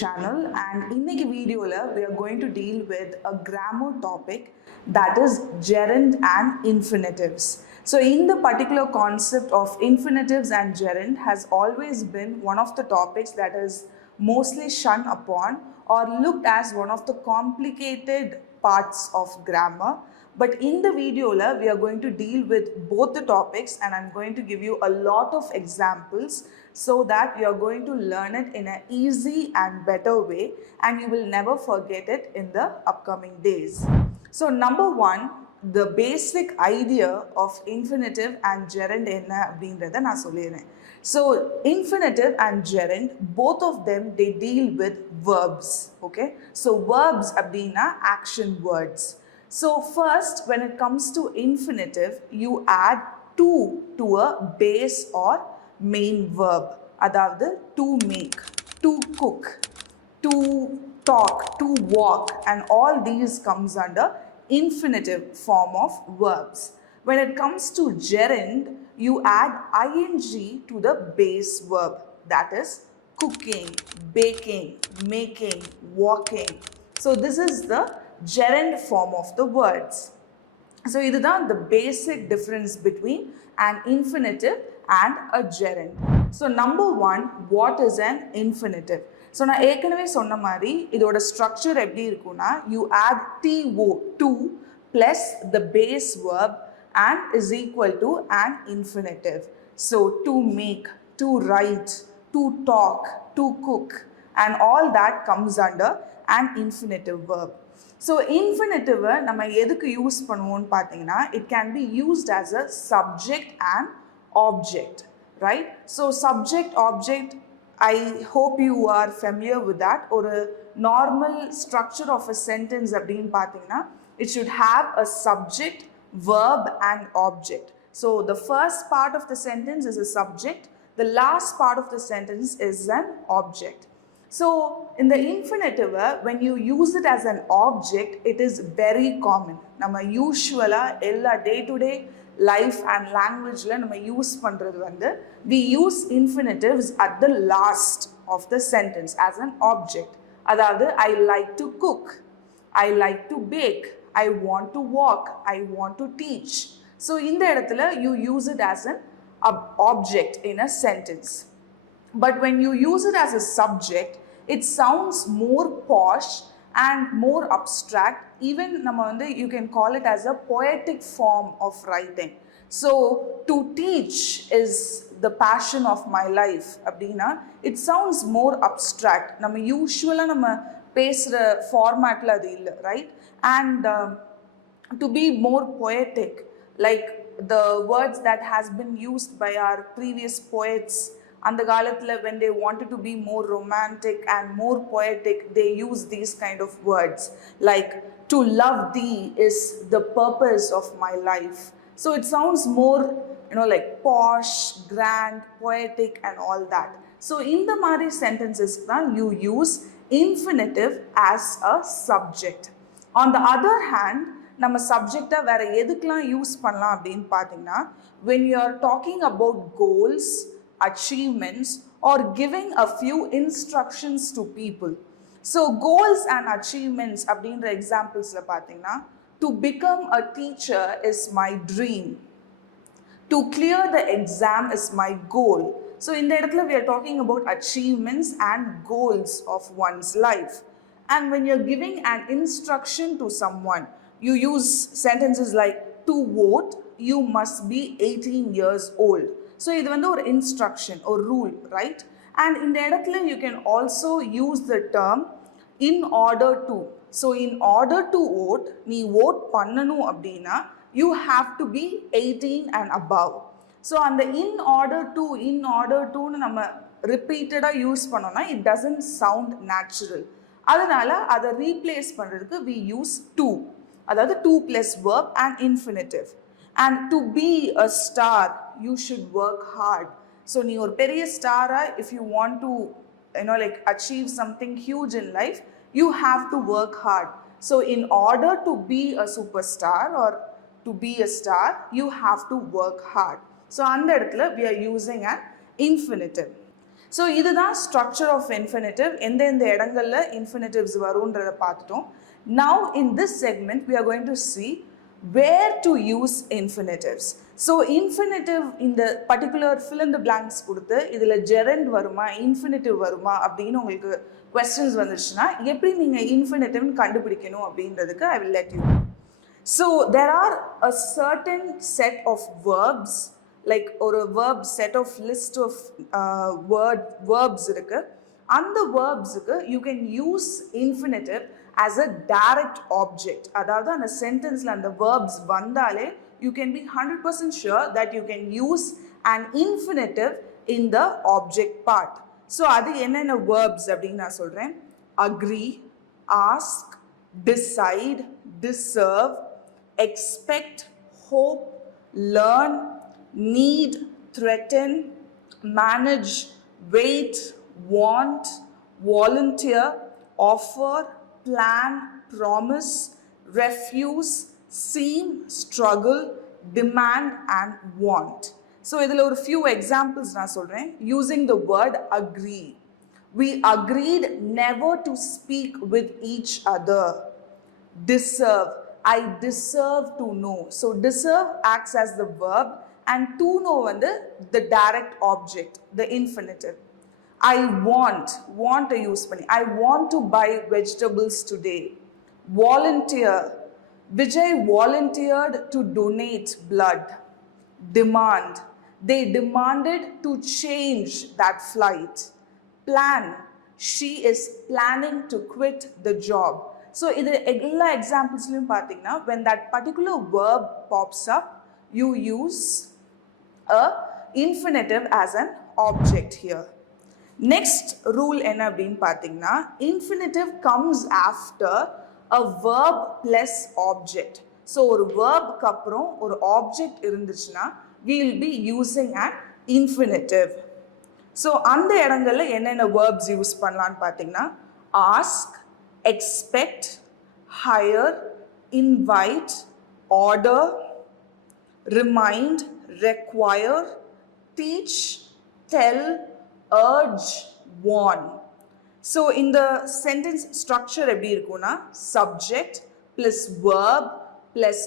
channel, and இன்னைக்கு வீடியோல we are going to deal with a grammar topic that is gerund and infinitives. So in the particular concept of infinitives and gerund has always been one of the topics that is mostly shunned upon or looked as one of the complicated parts of grammar. But in the video, we are going to deal with both the topics, and I'm going to give you a lot of examples so that you are going to learn it in an easy and better way, and you will never forget it in the upcoming days. So number one, the basic idea of infinitive and gerund என்ன அப்படின்றத நான் சொல்லிடுறேன். So infinitive and gerund, both of them, they deal with verbs. Okay, so verbs அப்படின்னா action words. So first, when it comes to infinitive, you add to a base or main verb. அதாவது to make, to cook, to talk, to walk, and all these comes under infinitive form of verbs. When it comes to gerund, you add ing to the base verb, that is cooking, baking, making, walking. So this is the gerund form of the words. So this is the basic difference between an infinitive and a gerund. So number one, what is an infinitive? So நான் ஏற்கனவே சொன்ன மாதிரி இதோட structure எப்படி இருக்குன்னா, you add to plus the base verb and is equal to an infinitive. So to make, to write, to talk, to cook, and all that comes under an infinitive verb. So infinitive நம்ம எதுக்கு use பண்ணுவோம்னு பார்த்தீங்கன்னா, it can be used as a subject and object, right? So subject object, I hope you are familiar with that. ஒரு normal structure of a sentence அப்படின்னு பார்த்தீங்கன்னா, it should have a subject, verb and object. So the first part of the sentence is a subject, the last part of the sentence is an object. So in the infinitive, when you use it as an object, it is very common. நம்ம யூஷுவலா எல்லா day to day life and languageல நம்ம use பண்றது வந்து, we use infinitives at the last of the sentence as an object. அதாவது I like to cook, I like to bake, I want to walk, I want to teach. So இந்த இடத்துல you use it as an object in a sentence. But when you use it as a subject, it sounds more posh and more abstract. Even you can call it as a poetic form of writing. So to teach is the passion of my life abdina, it sounds more abstract. நம்ம usually நம்ம பேசுற formatல அது இல்ல, right? And to be more poetic, like the words that has been used by our previous poets அந்த காலத்துல, when they wanted to be more romantic and more poetic, they use these kind of words like to love thee is the purpose of my life. So it sounds more, like posh, grand, poetic and all that. So in the mari sentences you use infinitive as a subject. On the other hand, நம்ம சப்ஜெக்டா வேற எதுக்கெல்லாம் use பண்ணலாம் அப்படின்னு பார்த்தீங்கன்னா, when you are talking about goals, achievements, or giving a few instructions to people. So goals and achievements அப்படின்ற எக்ஸாம்பிள்ஸ்ல பார்த்தீங்கன்னா, to become a teacher is my dream, to clear the exam is my goal. So இந்த இடத்துல we are talking about achievements and goals of one's life. And when you're giving an instruction to someone, you use sentences like to vote you must be 18 years old. So இது வந்து ஒரு instruction or rule, right? And in the இடத்துல you can also use the term in order to. So in order to vote, நீ vote பண்ணணும் அப்படின்னா you have to be 18 and above. So அந்த in order to நம்ம repeatedா use பண்ணோம்னா it doesn't sound natural. அதனால அதை replace பண்றதுக்கு we use to. அதாவது to plus verb and infinitive. And to be a star, you should work hard. So நீ ஒரு பெரிய ஸ்டாரா, if you want to achieve something huge in life, you have to work hard. So in order to be a superstar or to be a star, you have to work hard. So அந்த இடத்துல we are using an infinitive. So இதுதான் structure of infinitive. எந்தெந்த இடங்கள்ல இன்ஃபினிட்டிவ்ஸ் வரும்ன்றதை பார்த்துட்டோம். Now in this segment we are going to see where to use infinitives. So infinitive இந்த particular fill in the blanks கொடுத்து இதில் gerund வருமா இன்ஃபினிட்டிவ் வருமா அப்படின்னு உங்களுக்கு கொஸ்டின்ஸ் வந்துச்சுன்னா எப்படி நீங்கள் இன்ஃபினிட்டிவ்னு கண்டுபிடிக்கணும் அப்படின்றதுக்கு I will let you know. So there are a certain set of verbs, like ஒரு verb set of list of verbs இருக்கு. அந்த verbsக்கு you can use infinitive as a direct object. அதாவது அந்த sentenceல அந்த verbs வந்தாலே you can be 100% sure that you can use an infinitive in the object part. So அது என்னென்ன verbs அப்படின்னு நான் சொல்றேன். Agree, ask, decide, deserve, expect, hope, learn, need, threaten, manage, wait, want, volunteer, offer, plan, promise, refuse, seem, struggle, demand and want. So இதில் ஒரு few examples நான் சொல்றேன். Using the word agree. We agreed never to speak with each other. Deserve. I deserve to know. So deserve acts as the verb and to know வந்து the direct object, the infinitive. I want to use பண்ணி. I want to buy vegetables today. Volunteer. Vijay volunteered to donate blood. Demand. They demanded to change that flight. Plan. She is planning to quit the job. So இது எல்லா எக்ஸாம்பிள்ஸ்லையும் பார்த்தீங்கன்னா when that particular verb pops up, you use a infinitive as an object here. Next rule என்ன அப்படின்னு பார்த்தீங்கன்னா infinitive comes after a verb plus object. So ஒரு verbக்கு அப்புறம் ஒரு object இருந்துச்சுன்னா we will be using an infinitive. So அந்த இடங்கள்ல என்னென்ன verbs யூஸ் பண்ணலாம்னு பார்த்தீங்கன்னா ask, expect, hire, invite, order, remind, require, teach, tell, urge, warn. So in the sentence structure எப்படி இருக்கும்னா subject plus verb plus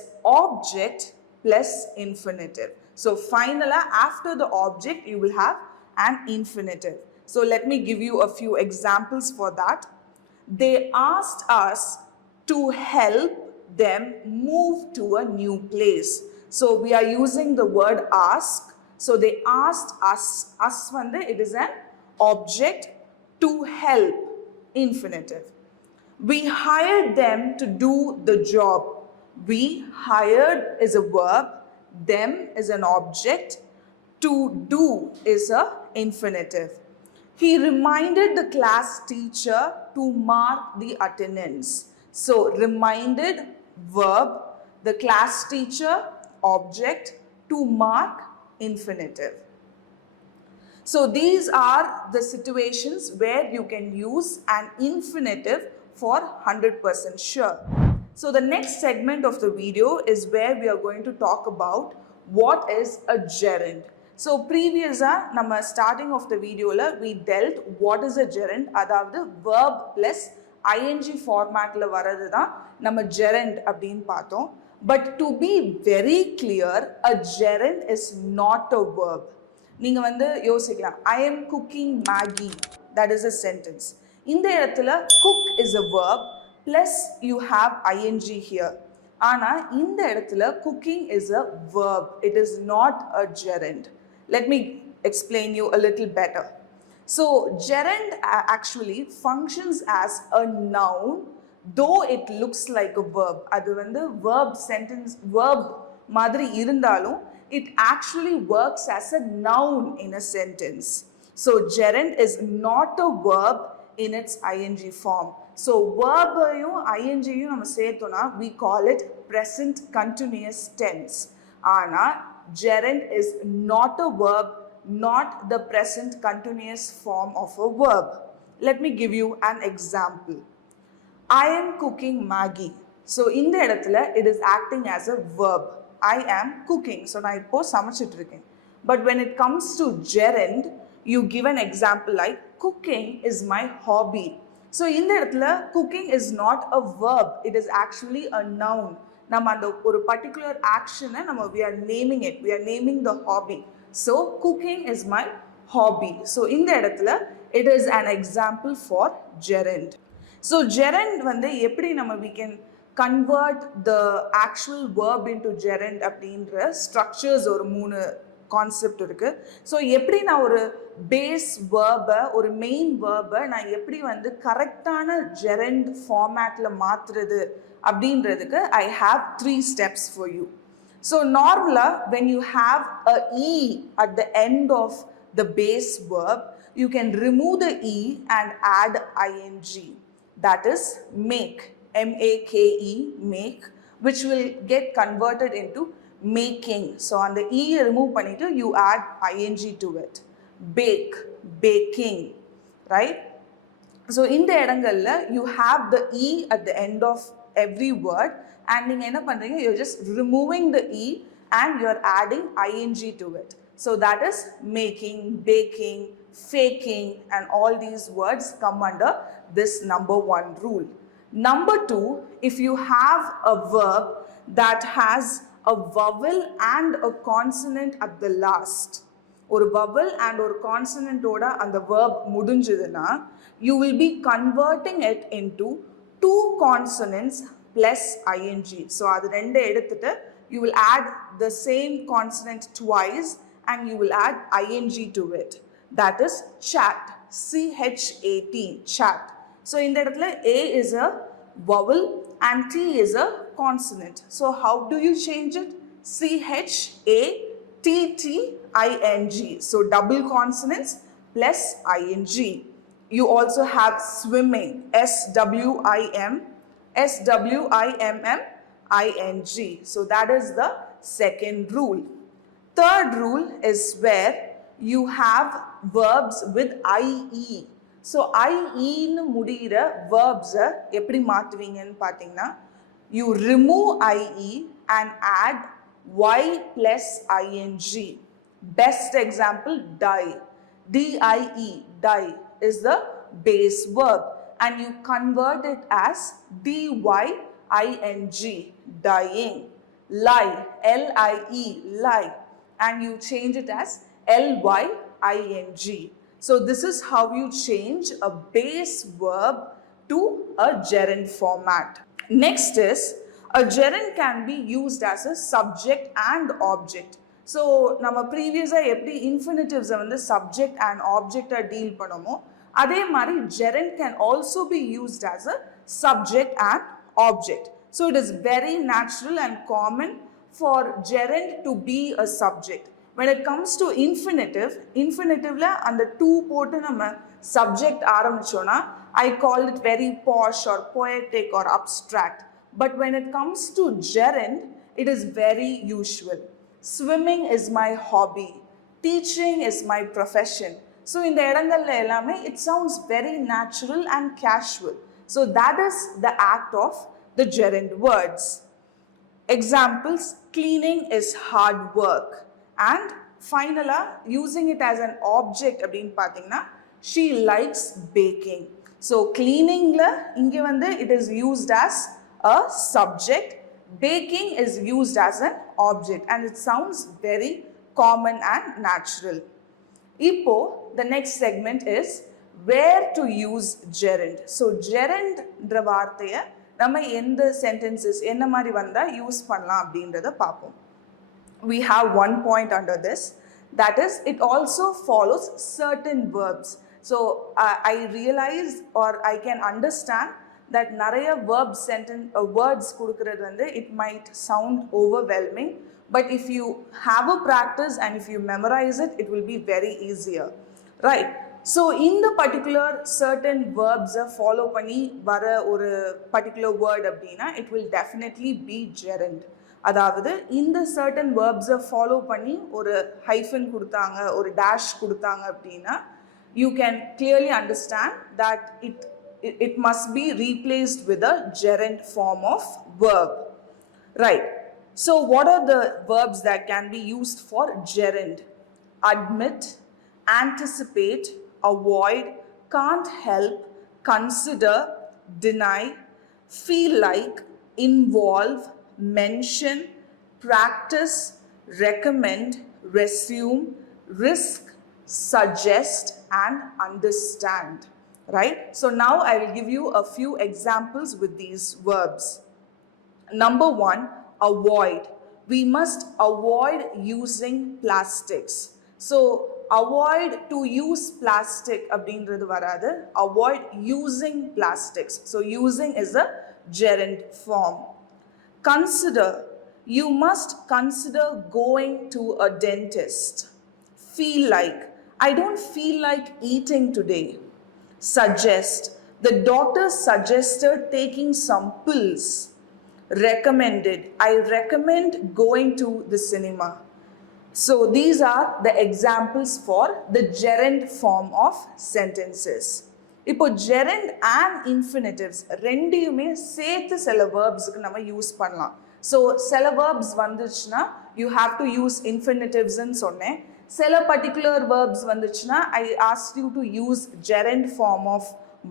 object plus infinitive. So finally after the object you will have an infinitive. So let me give you a few examples for that. They asked us to help them move to a new place. So we are using the word ask. So they asked us. Us vande it is an object. To help, infinitive. We hired them to do the job. We hired is a verb. Them is an object. To do is a infinitive. He reminded the class teacher to mark the attendance. So reminded, verb, the class teacher, object, to mark, infinitive. So these are the situations where you can use an infinitive for 100% sure. So the next segment of the video is where we are going to talk about what is a gerund. So previously, நம்ம starting of the video we dealt what is a gerund, அதாவது verb plus ing formatல வரது தான் நம்ம gerund அப்படின்னு பார்த்தோம். But to be very clear, a gerund is not a verb. நீங்க வந்து யோசிக்கலாம் I am cooking Maggie, that is a sentence. இந்த இடத்துல cook is a verb plus you have ing here. ஆனா இந்த இடத்துல cooking is a verb, it is not a gerund. Let me explain you a little better. So gerund actually functions as a noun though it looks like a verb. அது வந்து verb sentence verb மாதிரி இருந்தாலும் it actually works as a noun in a sentence. So gerund is not a verb in its ing form. So verb யும் ing யும் நம்ம சேர்த்தோம்னா we call it present continuous tense. ஆனா gerund is not a verb, not the present continuous form of a verb. Let me give you an example. I am cooking Maggie. So இந்த இடத்துல it is acting as a verb. I am cooking. So நான் இப்போ சமைச்சிட்டு இருக்கேன். But when it comes to gerund, you give an example like cooking is my hobby. So இந்த இடத்துல cooking is not a verb, it is actually a noun. நம்ம அந்த ஒரு particular action நம்ம we are naming it, we are naming the hobby. So cooking is my hobby. So இந்த இடத்துல it is an example for gerund. So gerund வந்து எப்படி நம்ம we can convert the actual verb into gerund அப்படின்ற structures ஒரு 3 concept இருக்கு. So எப்படி நான் ஒரு பேஸ் வேர்பை ஒரு மெயின் வேர்பை நான் எப்படி வந்து கரெக்டான ஜெரண்ட் ஃபார்மேட்டில் மாற்றுறது அப்படின்றதுக்கு I have 3 steps for you. So நார்மலாக when you have a E at the end of the base verb you can remove the E and add ING. That is make, M-A-K-E, make, which will get converted into making. So on the e remove பண்ணிட்டு you add ing to it. Bake, baking, right? So இந்த இடங்கள்ல you have the e at the end of every word and நீங்க என்ன பண்றீங்க, you're just removing the e and you're adding ing to it. So that is making, baking, faking, and all these words come under this number 1 rule. Number 2, if you have a verb that has a vowel and a consonant at the last, ஒரு vowel and ஒரு consonant ஓட அந்த verb முடிஞ்சதுன்னா you will be converting it into 2 consonants plus ing. So அது ரெண்டு எடுத்துட்டு you will add the same consonant twice and you will add ing to it. That is chat, C-H-A-T, chat. So இந்த இடத்துல a is a vowel and t is a consonant. So how do you change it? C-H-A-T-T-I-N-G. So double consonants plus ing. You also have swimming, S-W-I-M, S-W-I-M-M-I-N-G. So that is the second rule. Third rule is where you have verbs with IE. So IE னு முடிகிற verbs எப்படி மாற்றுவீங்கன்னு பார்த்தீங்கன்னா you remove IE and add y plus ing. Best example, die, D-I-E, die is the base verb and you convert it as D-Y-I-N-G, dying. Lie, L-I-E, lie, and you change it as L-Y-I-N-G. So this is how you change a base verb to a gerund format. Next is, a gerund can be used as a subject and object. So நம்ம ப்ரீவியஸாக எப்படி இன்ஃபினிட்டிவ்ஸை வந்து subject and ஆப்ஜெக்டாக deal பண்ணோமோ அதே மாதிரி gerund can also be used as a subject and object. So it is very natural and common for gerund to be a subject. When it comes to infinitive, infinitivல அந்த 2 போட்டு நம்ம subject ஆரம்பிச்சோன்னா I call it very posh or poetic or abstract. But when it comes to gerund, it is very usual. Swimming is my hobby. Teaching is my profession. So in the இடங்கள்ல எல்லாமே it sounds very natural and casual. So that is the act of the gerund words. Examples, cleaning is hard work. And finally, using it as an object அப்படின்னு பார்த்தீங்கன்னா she likes baking. So cleaningல இங்க வந்து it is used as a subject, baking is used as an object and it sounds very common and natural. இப்போ the next segment is where to use gerund. So gerundன்ற வார்த்தையை நம்ம எந்த sentences என்ன மாதிரி வந்தால் use பண்ணலாம் அப்படின்றத பார்ப்போம். We have one point under this, that is it also follows certain verbs. So I realize or I can understand that நிறைய verb sentence words கொடுக்கிறது வந்து it might sound overwhelming, but if you have a practice and if you memorize it, it will be very easier, right? So in the particular certain verbs follow பண்ணி வர ஒரு particular word அப்படின்னா it will definitely be gerund. அதாவது இந்த certain verbs follow பண்ணி ஒரு hyphen கொடுத்தாங்க ஒரு டேஷ் கொடுத்தாங்க அப்படின்னா you can clearly understand that it must be replaced with a gerund form of verb, right? So what are the verbs that can be used for gerund? Admit, anticipate, avoid, can't help, consider, deny, feel like, involve, mention, practice, recommend, resume, risk, suggest, and understand. Right? So now I will give you a few examples with these verbs. Number one, avoid. We must avoid using plastics. So, avoid to use plastic அப்படின்றது வராது. Avoid using plastics. So, using is a gerund form. Consider. You must consider going to a dentist. Feel like. I don't feel like eating today. Suggest. The doctor suggested taking some pills. Recommended. I recommend going to the cinema. So these are the examples for the gerund form of sentences. இப்போ gerund and infinitives ரெண்டையுமே சேர்த்து சில verbsக்கு நம்ம use பண்ணலாம். So சில verbs வந்துச்சுன்னா you have to use infinitives ன்னு சொன்னேன். சில particular verbs வந்துச்சுன்னா I asked you to use gerund form of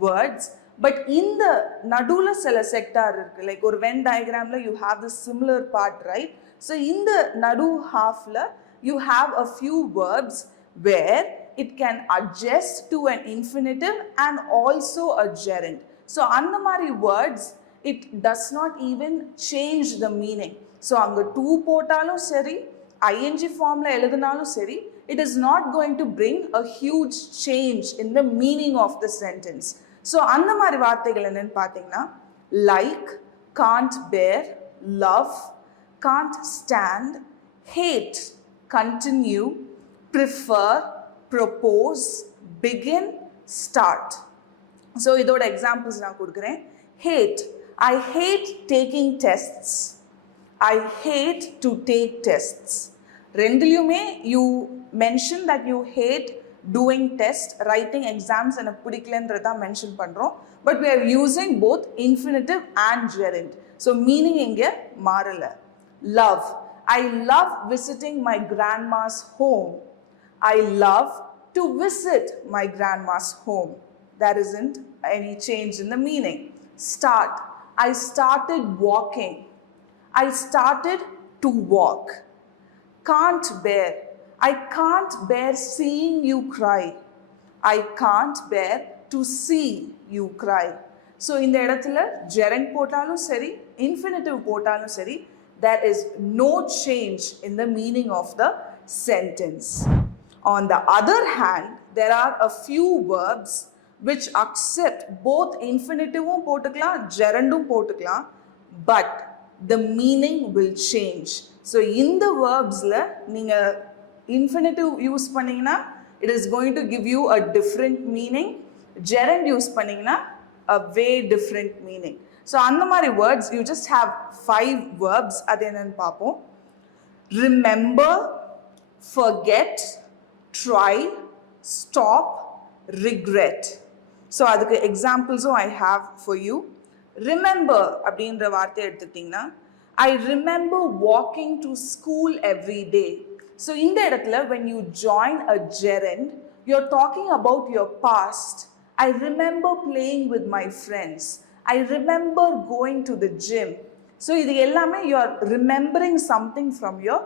words. But in the nadula sela sector irukku, like or Venn diagram la you have this similar part, right? So in the nadu half la you have a few verbs where it can adjust to an infinitive and also a gerund. So andamari words, it does not even change the meaning. So anga to potalum seri, ing form la eludunalum seri, it is not going to bring a huge change in the meaning of the sentence. So அந்த மாதிரி வார்த்தைகள் என்னன்னு பார்த்தீங்கன்னா like, can't bear, love, can't stand, hate, continue, prefer, propose, begin, start. So இதோட examples நான் கொடுக்குறேன். Hate. I hate taking tests. I hate to take tests. ரெண்டுலையுமே you mention that you hate doing test, writing exams and பிடிக்கலன்றதா mention பண்றோம். But we are using both infinitive and gerund. So meaning இங்க மாறல. Love. I love visiting my grandma's home. I love to visit my grandma's home. There isn't any change in the meaning. Start. I started walking. I started to walk. Can't bear. I can't bear seeing you cry. I can't bear to see you cry. So இந்த இடத்துல gerund போட்டாலும் சரி, infinitive போட்டாலும் சரி, there is no change in the meaning of the sentence. On the other hand, there are a few verbs which accept both infinitive-உம் போட்டுக்கலாம், gerund-உம் போட்டுக்கலாம், but the meaning will change. So இந்த verbs-ல நீங்க infinitive use பண்ணீங்கன்னா it is going to give you a different meaning. Gerund use பண்ணீங்கன்னா a way different meaning. So அந்த மாதிரி words you just have 5 verbs. அது என்னன்னு பார்ப்போம். Remember, forget, try, stop, regret. So அதுக்கு examples I have for you. Remember அப்படின்ற வார்த்தை எடுத்துக்கிட்டிங்கன்னா I remember walking to school every day. So இந்த இடத்துல when you join a gerund, you're talking about your past. I remember playing with my friends. I remember going to the gym. So இது எல்லாமே you're remembering something from your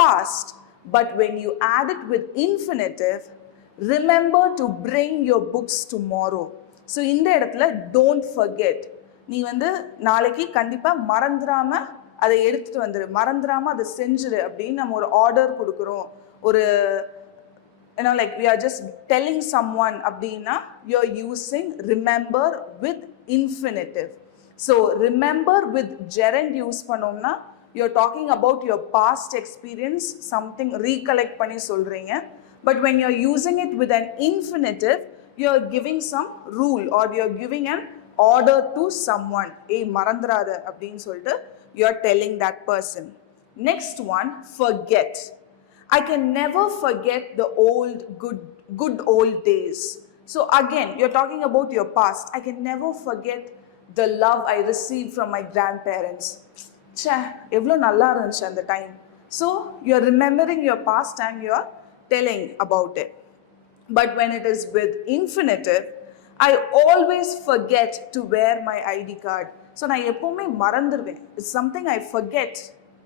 past. But when you add it with infinitive, remember to bring your books tomorrow. So இந்த இடத்துல don't forget. நீ வந்து நாளைக்கு கண்டிப்பா மறந்துடாம அதை எடுத்துட்டு வந்துரு, மறந்துடாம அதை செஞ்சிரு அப்படின்னு நம்ம ஒரு ஆர்டர் கொடுக்குறோம். ஒரு like we are just telling someone அப்படின்னா you're using remember with infinitive. So remember with gerund use பண்ணோம்னா you're talking about your past experience, something recollect பண்ணி சொல்றீங்க. But when you're using it with an infinitive, you're giving some rule or you're giving an order to someone. ஏய் மறந்துடாத அப்படின்னு சொல்லிட்டு you're telling that person. Next one, forget. I can never forget the good old days. So again, you're talking about your past. I can never forget the love I received from my grandparents. Che, evlo nalla irundhuchu அந்த time. So you're remembering your past and you're telling about it. But when it is with infinitive, I always forget to wear my ID card. So நான் எப்பவுமே மறந்துடுவேன். It's something I forget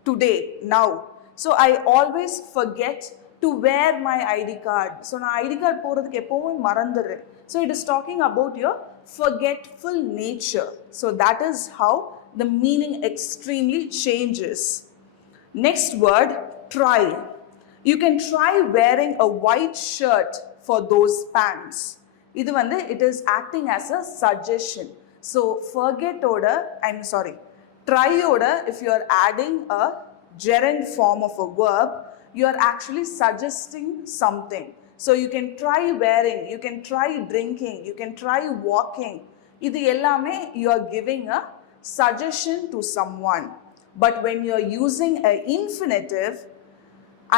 today, now. So I always forget to wear my ID card. So நான் ID card போறதுக்கு எப்பவுமே மறந்துடுறேன். So it is talking about your forgetful nature. So that is how the meaning extremely changes. Next word, try. You can try wearing a white shirt for those pants. இது வந்து it is acting as a suggestion. So forget oda, I'm sorry, try oda, if you are adding a gerund form of a verb, you are actually suggesting something. So you can try wearing, you can try drinking, you can try walking. இது எல்லாமே you are giving a suggestion to someone. But when you are using an infinitive,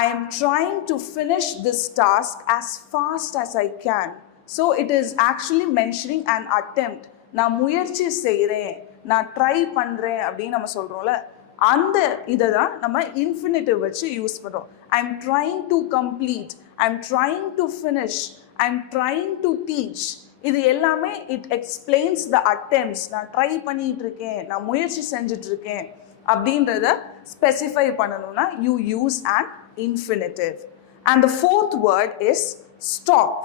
I am trying to finish this task as fast as I can. So it is actually mentioning an attempt. நான் முயற்சி செய்கிறேன், நான் try பண்ணுறேன் அப்படின்னு நம்ம சொல்கிறோம்ல, அந்த இதை தான் நம்ம இன்ஃபினிட்டிவ் வச்சு யூஸ் பண்ணுறோம். I am trying to complete, I am trying to finish, I am trying to teach. இது எல்லாமே இட் எக்ஸ்பிளைன்ஸ் த அட்டெம்ப்ட்ஸ். நான் ட்ரை பண்ணிட்டு இருக்கேன், நான் முயற்சி செஞ்சுட்டு இருக்கேன் அப்படின்றத ஸ்பெசிஃபை பண்ணணும்னா you use an infinitive. And the fourth word is stop.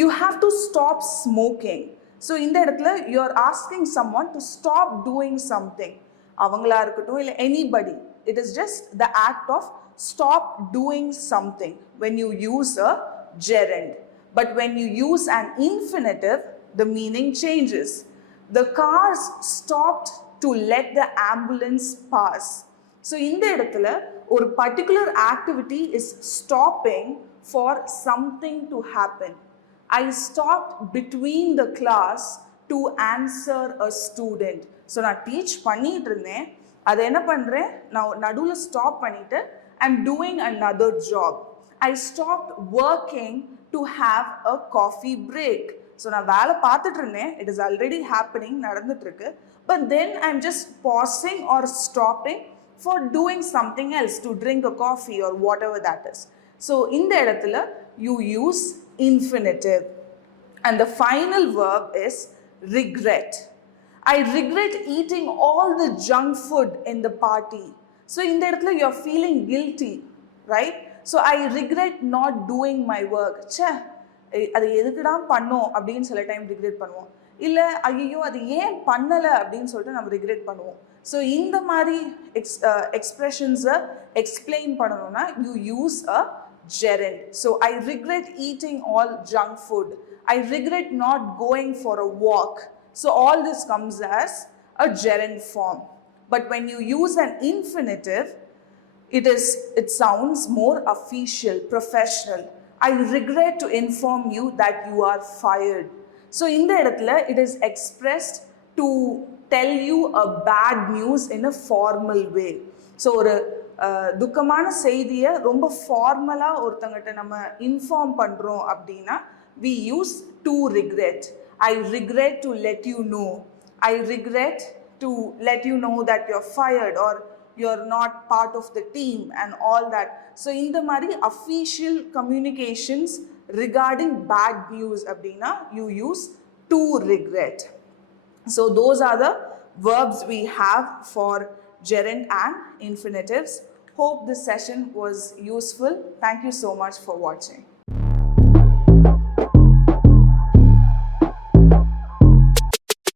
You have to stop smoking. So இந்த இடத்துல you are asking someone to stop doing something. அவங்களா இருக்கட்டும் இல்லை anybody. It is just the act of stop doing something when you use a gerund. But when you use an infinitive, the meaning changes. The cars stopped to let the ambulance pass. So இந்த இடத்துல ஒரு particular activity is stopping for something to happen. I stopped between the class to answer a student. So நான் teach பண்ணிட்டு இருந்தேன், அதை என்ன பண்ணுறேன், நான் நடுவில் ஸ்டாப் பண்ணிட்டு I'm doing another job. I stopped working to have a coffee break. So நான் வேலை பார்த்துட்டு இருந்தேன், it is already happening, நடந்துட்டு இருக்கு, but then I'm just pausing or stopping for doing something else, to drink a coffee or whatever that is. So இந்த இடத்துல you use infinitive. And the final verb is regret. I regret eating all the junk food in the party. So இந்த இடத்துல you are feeling guilty, right? So I regret not doing my work. ச்சே, அது எதுக்குடா பண்ணோம் அப்படின்னு சில time regret பண்ணுவோம், இல்லை ஐயோ அது ஏன் பண்ணலை அப்படின்னு சொல்லிட்டு நம்ம ரிக்ரெட் பண்ணுவோம். ஸோ இந்த மாதிரி எக்ஸ்பிரஷன்ஸை எக்ஸ்பிளைன் பண்ணணும்னா you use a gerund. So I regret eating all junk food. I regret not going for a walk. So all this comes as a gerund form. But when you use an infinitive, it sounds more official, professional. I regret to inform you that you are fired. So in the இடத்துல it is expressed to tell you a bad news in a formal way. So ஒரு துக்கமான செய்தியை ரொம்ப ஃபார்மலாக ஒருத்தங்கிட்ட நம்ம inform பண்ணுறோம் அப்படின்னா we use to regret. I regret to let you know. I regret to let you know that you're fired or you're not part of the team and all that. So இந்த மாதிரி official communications regarding bad news அப்படின்னா you use to regret. So those are the verbs we have for gerund and infinitives. Hope this session was useful. Thank you so much for watching.